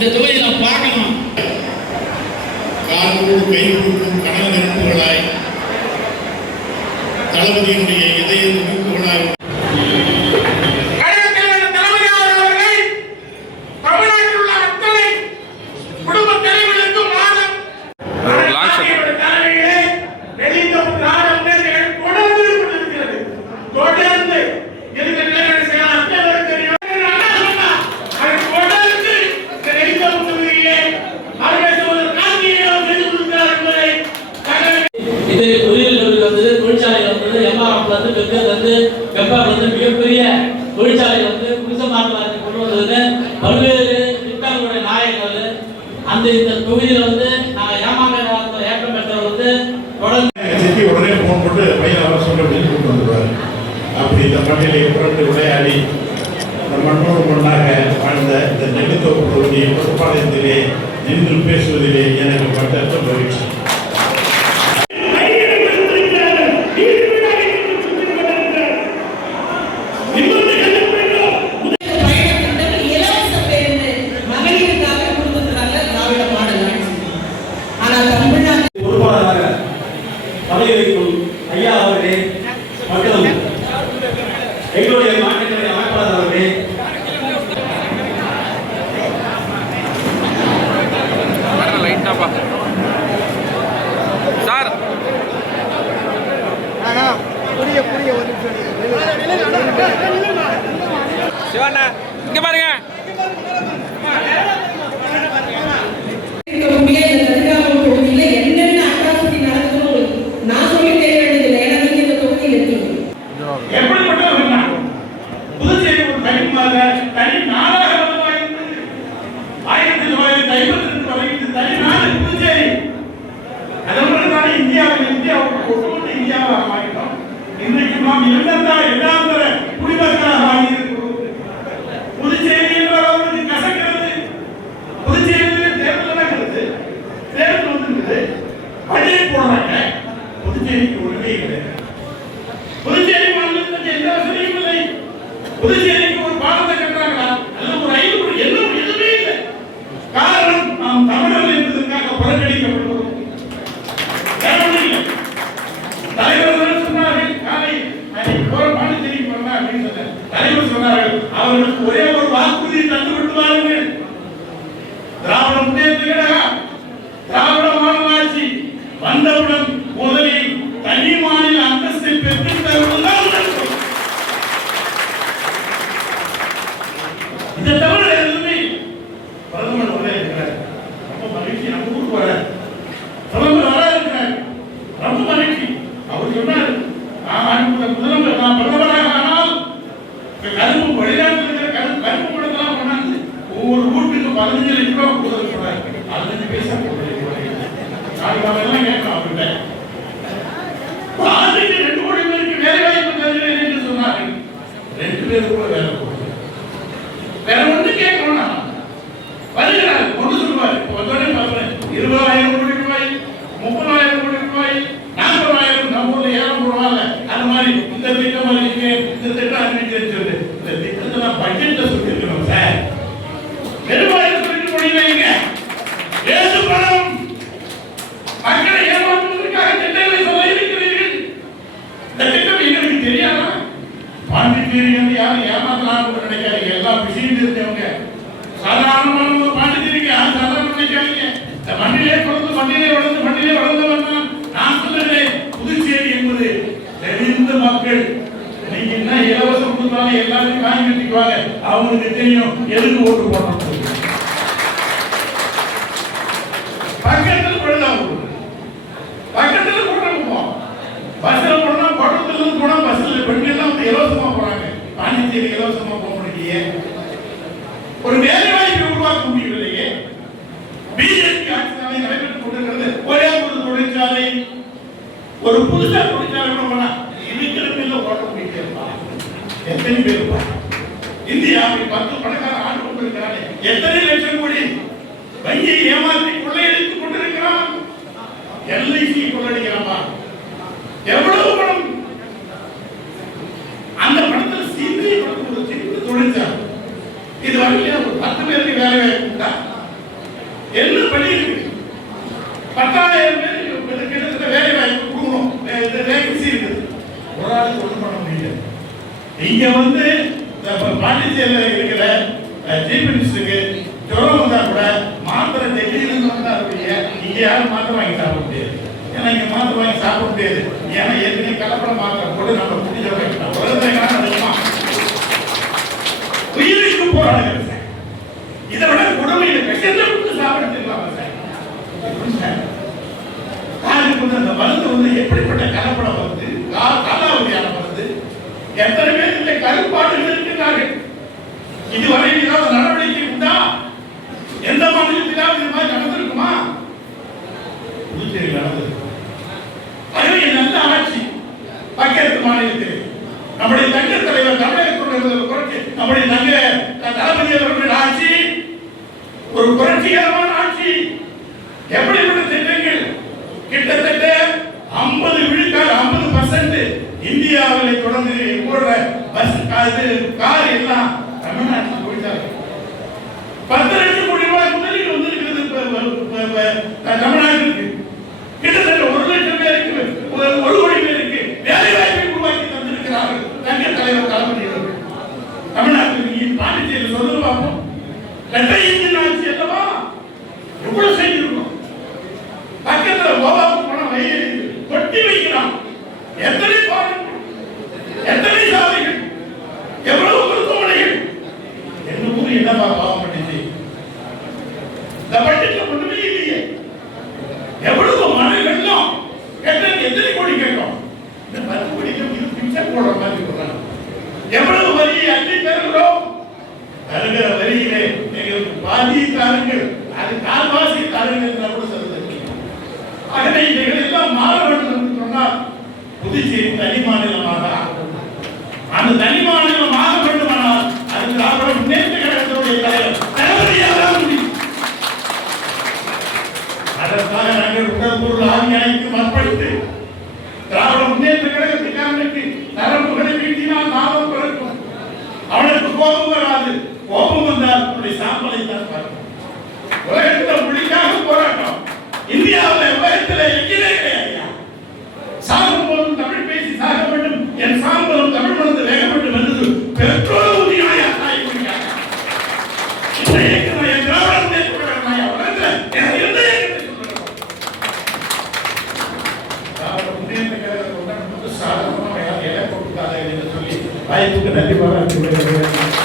இந்த தொகுதியை நான் பார்க்கணும். காலோடு கை கொடுக்கும் கனவு நெருப்புகளாய் தளபதியினுடைய இதய துடிப்புகளாய் மிகப்பெரிய தொழிற்சாலை புதுச மாநிலத்தை கொண்டு வந்தது பல்வேறு திட்டங்களுடைய நாயகர்கள். அந்த இந்த தொகுதியில் நாங்கள் ஏமாந்த ஏற்றம் பெற்றவர் தொடர்ந்து உடனே போன் போட்டு பையன் அவர் சொல்ல அப்படின்னு கூட்டு வந்துடுவார். அப்படி இந்த மண்ணிலே புரண்டு விளையாடி மண்ணோடு மண்ணாக வாழ்ந்த இந்த நெல்லுத்தோப்பு பகுதியை பொதுப்பாளையத்திலே நின்று பேசுவதிலே எனக்கு பட்ட மகிழ்ச்சி. ஐயா அவர்களே மற்றும் எங்களுடைய மாநிலங்களுடைய அமைப்பாளர் அவர்களே, சார் சிவண்ணா இங்க பாருங்க. புதுச்சேரிக்கு ஒரு பாலத்தை கட்டுறாங்களா அல்ல ஒரு ரயில் என்ன எதுவுமே இல்லை. காரணம் நாம் தமிழர்கள் என்பதற்காக புறக்கணிக்கப்படுகிறோம். தலைவர்கள் சொன்னார்கள் காலை பாண்டிச்சேரிக்கு போறேன் அப்படின்னு சொன்னார். தலைவர் சொன்னார்கள் அவர்களுக்கு ஒரே ஒரு வாக்குறுதி தந்து விட்டு வாருங்கள். திராவிட முன்னேற்ற கழகம் திராவிட மாடல் ஆட்சி வந்தவுடன் முதலில் தனி மாநில அந்தஸ்தை பெற்று தருவதுதான் இந்த தவிர எதுவுமே பிரதமர் வர இருக்கிறார். ரொம்ப மகிழ்ச்சி. நம்ம ஊருக்கு வர பிரதமர் வர இருக்கிறார். ரொம்ப மகிழ்ச்சி. அவர் சொன்னார் முதலமைச்சர் நான் பிரதமராக ஆனால் கரும்பு வெளிநாட்டில் இருக்கிற கரும்பு படத்தெல்லாம் கொண்டாந்து ஒவ்வொரு வீட்டுக்கு 15 லட்சம் ரூபாய் கொடுத்து சொல்றாரு. 15 பைசா நாளைக்கு கேட்கணும் அவர்கிட்ட. ஆண்டுக்கு 2 கோடி பேருக்கு வேலை வாய்ப்பு தருகிறேன் என்று சொன்னார்கள். 2 பேருக்கு கூட வேலை வேற ஒண்ணு கேட்கணும். வருகிறார் கொண்டு சொல்லுவார். இப்போ வந்தோடனே பார்க்கிறேன் 20,000 கோடி ரூபாய் 30,000 கோடி ரூபாய் 40,000 நம்ம ஊர்ல 7 ரூபாய் அந்த மாதிரி இந்த திட்டம் அறிவிக்கிறேன் இந்த திட்டம் அறிவிக்கிறேன்னு சொல்லி இந்த திட்டத்தை நான் பட்ஜெட்ல சொல்லியிருக்கணும் சார். பெரும்பாலும் சொல்லிட்டு போனீங்க ஏது பணம் மக்களை ஏமாற்றுவதற்காக திட்டங்களை சொல்ல இருக்கிறீர்கள். இந்த திட்டம் எங்களுக்கு தெரியாதா? பாண்டிச்சேரி வந்து யாரும் ஏமாத்தலாம்னு நினைக்காதீங்க. எல்லாம் விஷயம் தெரிஞ்சவங்க. சாதாரணமான பாண்டிச்சேரிக்கு யாரும் சாதாரண நினைக்காதீங்க. இந்த மண்ணிலே பிறந்து மண்ணிலே வளர்ந்தவன் நான் சொல்லுகிறேன். புதுச்சேரி என்பது தெரிந்த மக்கள். நீங்க என்ன இலவசம் கொடுத்தாலும் எல்லாருக்கும் வாங்கி கட்டிக்குவாங்க. அவங்களுக்கு தெரியும் எதுக்கு ஓட்டு போடணும். பக்கத்தில் விழுந்தாங்க பக்கத்தில் போடுறோம். பஸ்ல போனா பக்கத்துல போனா பஸ்ல பெண்கள் வந்து இலவசமா போறாங்க. பாண்டிச்சேரி இலவசமா போக முடியலையே. ஒரு வேலை வாய்ப்பை உருவாக்க முடியவில்லையே. பிஜேபி ஆட்சியாலே நடைபெற்றுக் கொண்டிருக்கிறது ஒரே ஒரு தொழிற்சாலை. ஒரு புதுசா தொழிற்சாலை போனா இருக்கிற ஓட்ட முடியல. எத்தனை பேர் இந்தியாவில் 10 பணக்கார ஆண்டு கொண்டிருக்கிறானே எத்தனை லட்சம் கோடி வங்கியை ஏமாற்றி கொள்ளையடித்துக் கொண்டிருக்கிறான். எல்ஐசி கொள்ளடிக்கிறான். எவ்வளவு பணம் அந்த பணத்தில் சீந்தியை தொழிற்சாலை. இது வரைக்கும் ஒரு 10 பேருக்கு வேலை வாய்ப்பு ஒன்றும் பண்ண முடியல. இங்க வந்து பாண்டிச்சேரியில இருக்கிற சீஃப் மினிஸ்டருக்கு ஜுரம் வந்தா கூட மாத்திரை டெல்லியில இருந்து வந்தா இங்க யாரும் மாத்திரை வாங்கி சாப்பிட முடியாது. ஏன்னா இங்க மாத்திரை வாங்கி சாப்பிட முடியாது. ஏன்னா ஏற்கனவே கலப்பட மாத்திரை போட்டு நம்ம குடிக்க வைக்கலாம். உயிருக்கு போராடுகிறது சார். இதை விட கொடுமையில விஷத்தை கொடுத்து சாப்பிடுறதுலாம் சார். அந்த மருந்து வந்து எப்படிப்பட்ட கலப்படம் வருது, காலாவதியான வருது, எத்தனை பேர் இந்த கருப்பாடுகள் இருக்கிறார்கள். இதுவரை ஏதாவது நடவடிக்கை உண்டா? எந்த மாநிலத்திலாவது இது மாதிரி நடந்திருக்குமா? புதுச்சேரி நடந்தது. அதுவே நல்ல ஆட்சி. பக்கத்து மாநிலத்தில் நம்முடைய தங்க தலைவர் தமிழகத்துடைய புரட்சி, நம்முடைய தங்க தளபதி அவர்களுடைய ஆட்சி ஒரு புரட்சிகரமான ஆட்சி. எப்படிப்பட்ட திட்டங்கள், கிட்டத்தட்ட 50 விழுக்காடு 50% இந்தியாவிலே தொடர்ந்து ஓடுற பஸ் கார் எல்லாம் தமிழ்நாட்டில் போயிட்டாங்க. 10 லட்சம் கோடி ரூபாய் முதலீடு வந்திருக்கிறது தமிழ்நாட்டிற்கு. கிட்டத்தட்ட 1 லட்சம் பேருக்கு 1 கோடி பேருக்கு வேலை வாய்ப்பை உருவாக்கி தந்திருக்கிறார்கள் தங்க தலைவர் தளபதி அவர்கள். தமிழ்நாட்டில் பாண்டிச்சேரி சொல்ல பார்ப்போம். இரட்டை இன்ஜின் ஆட்சி அல்லவா, எவ்வளவு செய்திருக்கோம். பக்கத்துல கோவாவுக்கு போன வயல் கொட்டி வைக்கிறான். எத்தனை பாடங்கள், எத்தனை சாலைகள், எவ்வளவு மருத்துவமனைகள். என்ன ஊர் என்னப்பா பாவம் பண்ணிச்சு? இந்த பட்ஜெட்ல ஒண்ணுமே இல்லையே. எவ்வளவு மழை வெள்ளம், எத்தனை கோடி கேட்டோம். இந்த 10 கோடிக்கு இது பிக்சர் போடுற மாதிரி சொல்றாங்க. எவ்வளவு வரி அள்ளி தருகிறோம். தருகிற வரியிலே எங்களுக்கு பாதி தாருங்கள், அது கால்வாசி தாருங்கள் என்று கூட சொல்லுது. ஆகவே இவைகள் எல்லாம் மாற வேண்டும் என்று சொன்னால் புதுச்சேரி தனி மாநிலமாக அந்த தனி மாநிலம் ஆக வேண்டுமானால் அது திராவிட முன்னேற்ற கழகத்தினுடைய தலைவர் தளபதியாக முடியும். அதற்காக நாங்கள் உடல் பொருள் ஆகி அனைத்து அர்ப்பணித்து திராவிட முன்னேற்ற கழகத்துக்காரனுக்கு நரம்புகளை வீட்டினால் நாமம் பிறக்கும். அவனுக்கு கோபம் வராது. கோபம் வந்தால் அவனுடைய சாம்பலை தான் பார்க்கும். உலகத்தில் மொழிக்காக போராட்டம் இந்தியாவில் உலகத்தில் எங்கிலே கிடையாது. சாகும் போதும் தமிழ் பேசி சாக வேண்டும், என் சாம்பலும் தமிழ் மருந்து வேக வேண்டும் என்று பெற்றோர் உறுதியாக தாய் முடியாது. என் திராவிட முன்னேற்ற கழகம் உலகத்தில் எனக்கு எந்த திராவிட முன்னேற்ற கழகத்தை சாதாரணமாக யாரும் இலை கொடுக்காத என்று சொல்லி வாய்ப்புக்கு நன்றி பாராட்டு.